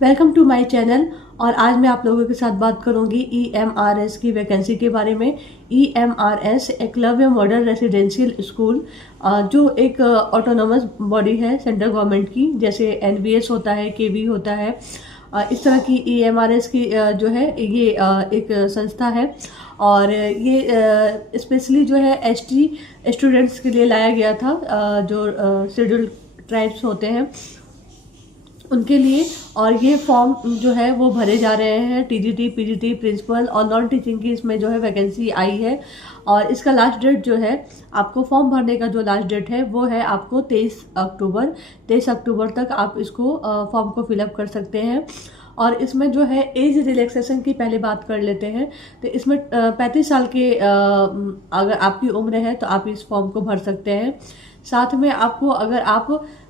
Welcome to my channel. और आज मैं आप लोगों के साथ बात करूंगी EMRS की वैकेंसी के बारे में। EMRS Eklavya model residential school जो एक ऑटोनोमस बॉडी है सेंट्रल गवर्नमेंट की, जैसे NVS होता है, KV होता है। इस तरह की EMRS की जो है ये एक संस्था है। और ये स्पेशली जो है ST स्टूडेंट्स के लिए लाया गया था, जो शेड्यूल्ड ट्राइब्स होते हैं उनके लिए। और ये फॉर्म जो है वो भरे जा रहे हैं। TGT, PGT, प्रिंसिपल और नॉन टीचिंग की इसमें जो है वैकेंसी आई है। और इसका लास्ट डेट जो है, आपको फॉर्म भरने का जो लास्ट डेट है वो है आपको 23 अक्टूबर तक आप इसको फॉर्म को फिलअप कर सकते हैं। और इसमें जो है एज रिलैक्सेशन की पहले बात कर लेते हैं। तो इसमें 35 साल के अगर आपकी उम्र है तो आप इस फॉर्म को भर सकते हैं। साथ में आपको, अगर आप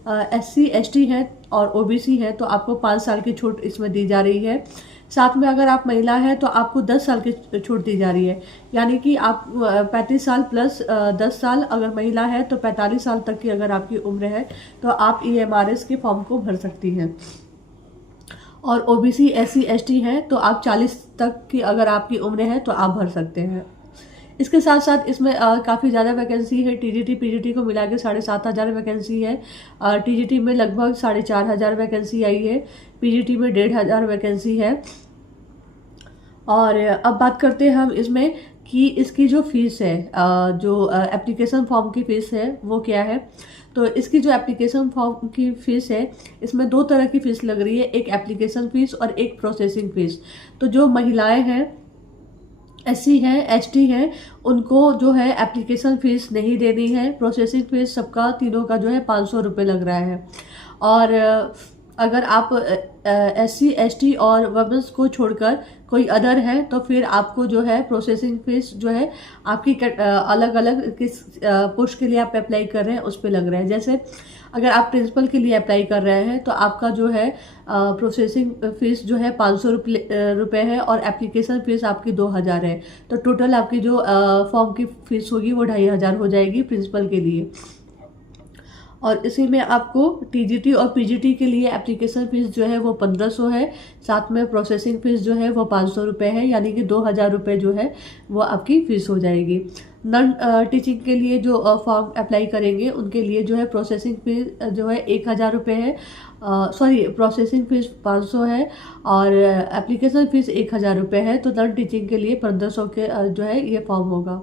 SC ST हैं और OBC है तो आपको 5 साल की छूट इसमें दी जा रही है। साथ में अगर आप महिला हैं तो आपको 10 साल की छूट दी जा रही है। यानी कि आप 35 साल प्लस 10 साल, अगर महिला है तो 45 साल तक की अगर आपकी उम्र है तो आप EMRS के फॉर्म को भर सकती हैं। और OBC SC ST हैं तो आप 40 तक की अगर आपकी उम्र है तो आप भर सकते हैं। इसके साथ साथ इसमें काफ़ी ज़्यादा वैकेंसी है। TGT PGT को मिला के 7,500 वैकेंसी है। TGT में लगभग 4,500 वैकेंसी आई है। PGT में 1,500 वैकेंसी है। और अब बात करते हैं हम इसमें कि इसकी जो फीस है, जो एप्लीकेशन फॉर्म की फ़ीस है वो क्या है। तो इसकी जो एप्लीकेशन फॉर्म की फ़ीस है, इसमें 2 तरह की फ़ीस लग रही है, एक एप्लीकेशन फ़ीस और एक प्रोसेसिंग फ़ीस। तो जो महिलाएं हैं, SC हैं, ST हैं, उनको जो है एप्लीकेशन फ़ीस नहीं देनी है। प्रोसेसिंग फ़ीस सबका, तीनों का जो है 500 रुपये लग रहा है। और अगर आप SC ST और वुमेन्स को छोड़कर कोई अदर है तो फिर आपको जो है प्रोसेसिंग फ़ीस जो है आपकी अलग अलग किस पोस्ट के लिए आप अप्लाई कर रहे हैं उस पर लग रहा है। जैसे अगर आप प्रिंसिपल के लिए अप्लाई कर रहे हैं तो आपका जो है प्रोसेसिंग फ़ीस जो है 500 रुपये है और एप्लीकेशन फ़ीस आपकी 2,000 है। तो टोटल आपकी जो फॉर्म की फ़ीस होगी वो 2,500 हो जाएगी प्रिंसिपल के लिए। और इसी में आपको TGT और PGT के लिए एप्लीकेशन फ़ीस जो है वो 1,500 है। साथ में प्रोसेसिंग फ़ीस जो है वो 500 रुपये है, यानी कि 2,000 रुपये जो है वो आपकी फ़ीस हो जाएगी। नॉन टीचिंग के लिए जो फॉर्म अप्लाई करेंगे उनके लिए जो है प्रोसेसिंग फ़ीस जो है 1,000 रुपये है। प्रोसेसिंग फ़ीस 500 है और एप्लीकेशन फ़ीस 1,000 रुपये है। तो नॉन टीचिंग के लिए 1,500 के जो है ये फॉर्म होगा,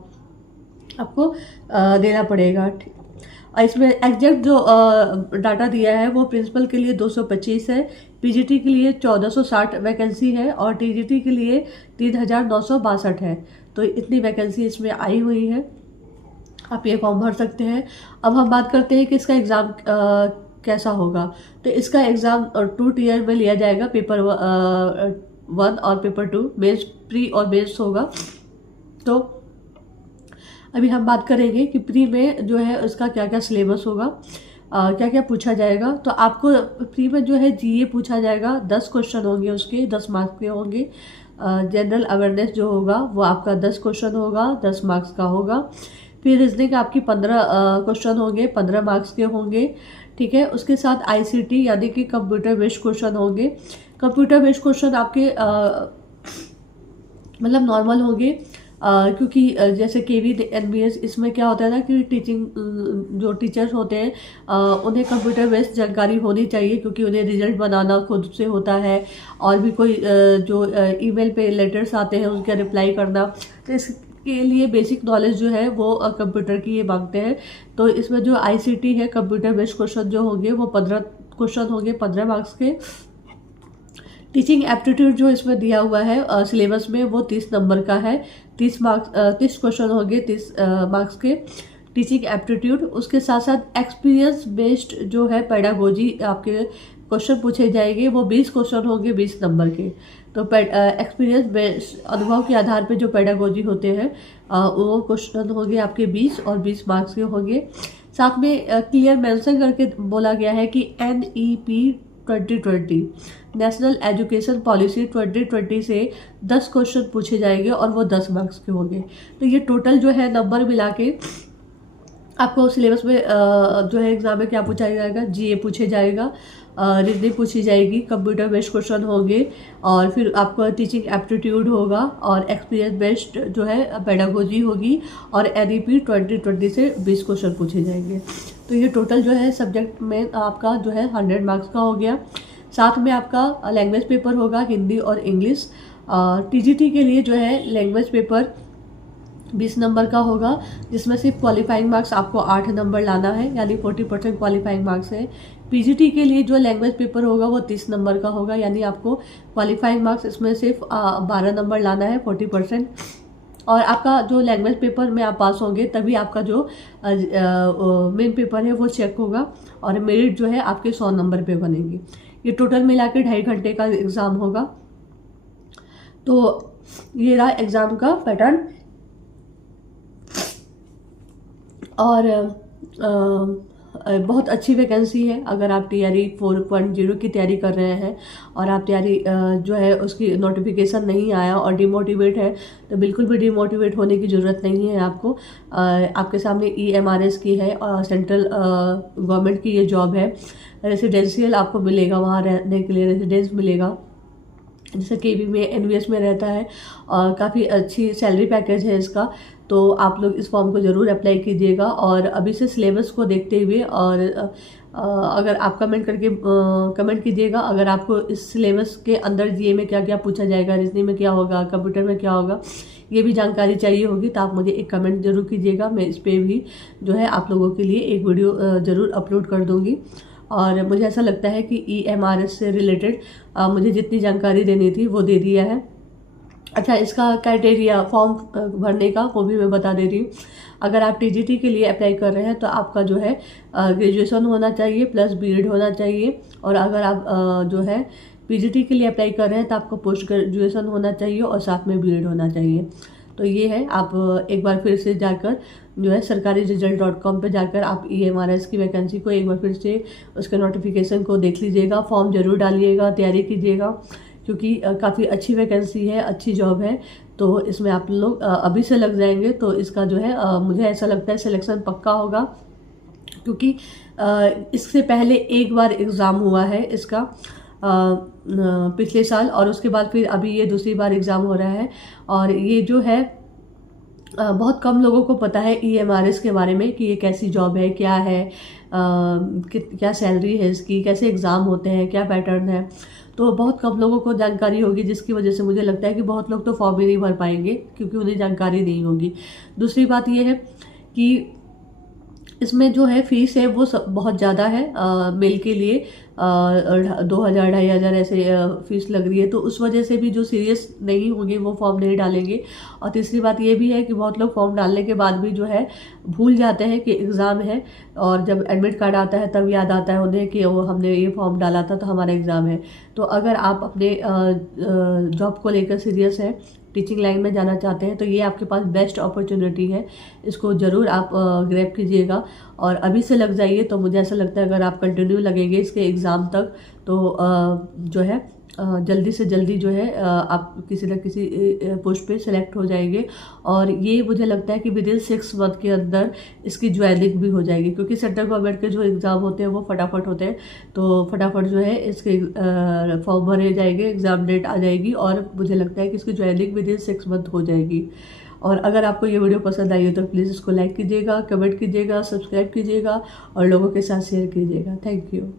आपको देना पड़ेगा। इसमें एग्जैक्ट जो डाटा दिया है वो प्रिंसिपल के लिए 225 है, PGT के लिए 1,460 वैकेंसी है और TGT के लिए 3,962 है। तो इतनी वैकेंसी इसमें आई हुई है, आप ये फॉर्म भर सकते हैं। अब हम बात करते हैं कि इसका एग्ज़ाम कैसा होगा। तो इसका एग्ज़ाम 2 टीयर में लिया जाएगा। पेपर 1 और पेपर 2, मेंस प्री और मेंस होगा। तो अभी हम बात करेंगे कि प्री में जो है उसका क्या क्या सिलेबस होगा, क्या क्या पूछा जाएगा। तो आपको प्री में जो है GA पूछा जाएगा, 10 क्वेश्चन होंगे उसके, 10 मार्क्स के होंगे। जनरल अवेयरनेस जो होगा वो आपका 10 क्वेश्चन होगा, 10 मार्क्स का होगा। फिर रीजनिंग आपकी 15 क्वेश्चन होंगे, 15 मार्क्स के होंगे। ठीक है, उसके साथ ICT यानी कि कंप्यूटर बेस्ड क्वेश्चन होंगे। कंप्यूटर बेस्ड क्वेश्चन आपके मतलब नॉर्मल होंगे, क्योंकि जैसे KV NVS इसमें क्या होता है ना कि टीचिंग जो टीचर्स होते हैं उन्हें कंप्यूटर बेस्ड जानकारी होनी चाहिए, क्योंकि उन्हें रिजल्ट बनाना खुद से होता है और भी कोई जो ईमेल पे लेटर्स आते हैं उनका रिप्लाई करना। तो इसके लिए बेसिक नॉलेज जो है वो कंप्यूटर की ये मांगते हैं। तो इसमें जो ICT है, कंप्यूटर बेस्ड क्वेश्चन जो होंगे वो 15 क्वेश्चन होंगे, 15 मार्क्स के। टीचिंग एप्टीट्यूड जो इसमें दिया हुआ है सिलेबस में वो 30 नंबर का है। 30 क्वेश्चन होंगे, 30 मार्क्स के टीचिंग एप्टीट्यूड। उसके साथ साथ एक्सपीरियंस बेस्ड जो है पेडागोजी आपके क्वेश्चन पूछे जाएंगे, वो 20 क्वेश्चन होंगे, 20 नंबर के। तो एक्सपीरियंस बेस्ड, अनुभव के आधार पे जो पेडागोजी होते हैं वो क्वेश्चन होंगे आपके 20 और 20 मार्क्स के होंगे। साथ में क्लियर मेंशन करके बोला गया है कि NEP 2020 नेशनल एजुकेशन पॉलिसी 2020 से 10 क्वेश्चन पूछे जाएंगे और वो 10 मार्क्स के होंगे। तो ये टोटल जो है नंबर मिला के आपको सिलेबस में जो है एग्जाम में क्या पूछा जाएगा, जीए पूछे जाएगा, रीजनिंग पूछी जाएगी, कंप्यूटर बेस्ड क्वेश्चन होंगे, और फिर आपका टीचिंग एप्टीट्यूड होगा, और एक्सपीरियंस बेस्ड जो है पेडागोजी होगी, और एनईपी 2020 से 20 क्वेश्चन पूछे जाएंगे। तो ये टोटल जो है सब्जेक्ट में आपका जो है 100 मार्क्स का हो गया। साथ में आपका लैंग्वेज पेपर होगा, हिंदी और इंग्लिश। टीजीटी के लिए जो है लैंग्वेज पेपर 20 नंबर का होगा, जिसमें सिर्फ क्वालिफाइंग मार्क्स आपको 8 नंबर लाना है, यानी 40% क्वालिफाइंग मार्क्स है। पीजीटी के लिए जो लैंग्वेज पेपर होगा वो 30 नंबर का होगा, यानी आपको क्वालिफाइंग मार्क्स इसमें सिर्फ 12 नंबर लाना है, 40%। और आपका जो लैंग्वेज पेपर में आप पास होंगे तभी आपका जो मेन पेपर है वो चेक होगा, और मेरिट जो है आपके 100 नंबर पे बनेगी। ये टोटल मिला के 2.5 घंटे का एग्ज़ाम होगा। तो ये रहा एग्ज़ाम का पैटर्न। और बहुत अच्छी वैकेंसी है। अगर आप टीआरई 4.0 की तैयारी कर रहे हैं और आप तैयारी जो है उसकी नोटिफिकेशन नहीं आया और डिमोटिवेट है, तो बिल्कुल भी डिमोटिवेट होने की ज़रूरत नहीं है आपको। आपके सामने ईएमआरएस की है और सेंट्रल गवर्नमेंट की ये जॉब है। रेसिडेंशियल आपको मिलेगा, वहाँ रहने के लिए रेसिडेंस मिलेगा, जैसे केवी में, एनवीएस में रहता है, और काफ़ी अच्छी सैलरी पैकेज है इसका। तो आप लोग इस फॉर्म को ज़रूर अप्लाई कीजिएगा। और अभी से सिलेबस को देखते हुए, और अगर आप कमेंट कीजिएगा अगर आपको इस सिलेबस के अंदर जीए में क्या क्या पूछा जाएगा, रीजनिंग में क्या होगा, कंप्यूटर में क्या होगा, ये भी जानकारी चाहिए होगी, तो आप मुझे एक कमेंट जरूर कीजिएगा। मैं इस पर भी जो है आप लोगों के लिए एक वीडियो ज़रूर अपलोड कर दूँगी। और मुझे ऐसा लगता है कि ईएमआरएस से रिलेटेड मुझे जितनी जानकारी देनी थी वो दे दिया है। अच्छा, इसका क्राइटेरिया फॉर्म भरने का वो भी मैं बता दे रही हूँ। अगर आप टीजीटी के लिए अप्लाई कर रहे हैं तो आपका जो है ग्रेजुएशन होना चाहिए प्लस बीएड होना चाहिए। और अगर आप जो है पीजीटी के लिए अप्लाई कर रहे हैं तो आपको पोस्ट ग्रेजुएशन होना चाहिए और साथ में बीएड होना चाहिए। तो ये है, आप एक बार फिर से जाकर जो है sarkariresult.com पे जाकर आप ईएमआरएस की वैकेंसी को एक बार फिर से उसके नोटिफिकेशन को देख लीजिएगा, फॉर्म जरूर डालिएगा, तैयारी कीजिएगा, क्योंकि काफ़ी अच्छी वैकेंसी है, अच्छी जॉब है। तो इसमें आप लोग अभी से लग जाएंगे तो इसका जो है मुझे ऐसा लगता है सिलेक्शन पक्का होगा, क्योंकि इससे पहले एक बार एग्ज़ाम हुआ है इसका पिछले साल, और उसके बाद फिर अभी ये दूसरी बार एग्ज़ाम हो रहा है। और ये जो है बहुत कम लोगों को पता है ईएमआरएस के बारे में कि ये कैसी जॉब है, क्या है, क्या सैलरी है इसकी, कैसे एग्ज़ाम होते हैं, क्या पैटर्न है। तो बहुत कम लोगों को जानकारी होगी, जिसकी वजह से मुझे लगता है कि बहुत लोग तो फॉर्म ही नहीं भर पाएंगे, क्योंकि उन्हें जानकारी नहीं होगी। दूसरी बात यह है कि इसमें जो है फीस है वो बहुत ज़्यादा है। मेल के लिए 2000 2500 ऐसे फीस लग रही है, तो उस वजह से भी जो सीरियस नहीं होंगे वो फॉर्म नहीं डालेंगे। और तीसरी बात ये भी है कि बहुत लोग फॉर्म डालने के बाद भी जो है भूल जाते हैं कि एग्ज़ाम है, और जब एडमिट कार्ड आता है तब याद आता है उन्हें कि वो हमने ये फॉर्म डाला था तो हमारा एग्ज़ाम है। तो अगर आप अपने जॉब को लेकर सीरियस हैं, टीचिंग लाइन में जाना चाहते हैं, तो ये आपके पास बेस्ट अपॉर्चुनिटी है, इसको ज़रूर आप ग्रैब कीजिएगा और अभी से लग जाइए। तो मुझे ऐसा लगता है अगर आप कंटिन्यू लगेंगे इसके एग्ज़ाम तक तो जो है जल्दी से जल्दी जो है आप किसी न किसी पोस्ट पे सेलेक्ट हो जाएंगे। और ये मुझे लगता है कि विदिन 6 मंथ के अंदर इसकी ज्वाइनिंग भी हो जाएगी, क्योंकि सेंट्रल गवर्नमेंट के जो एग्ज़ाम होते हैं वो फटाफट होते हैं। तो फटाफट जो है इसके फॉर्म भरे जाएंगे, एग्ज़ाम डेट आ जाएगी, और मुझे लगता है कि इसकी ज्वाइनिंग विदिन 6 मंथ हो जाएगी। और अगर आपको ये वीडियो पसंद आई हो तो प्लीज़ इसको लाइक कीजिएगा, कमेंट कीजिएगा, सब्सक्राइब कीजिएगा और लोगों के साथ शेयर कीजिएगा। Thank you.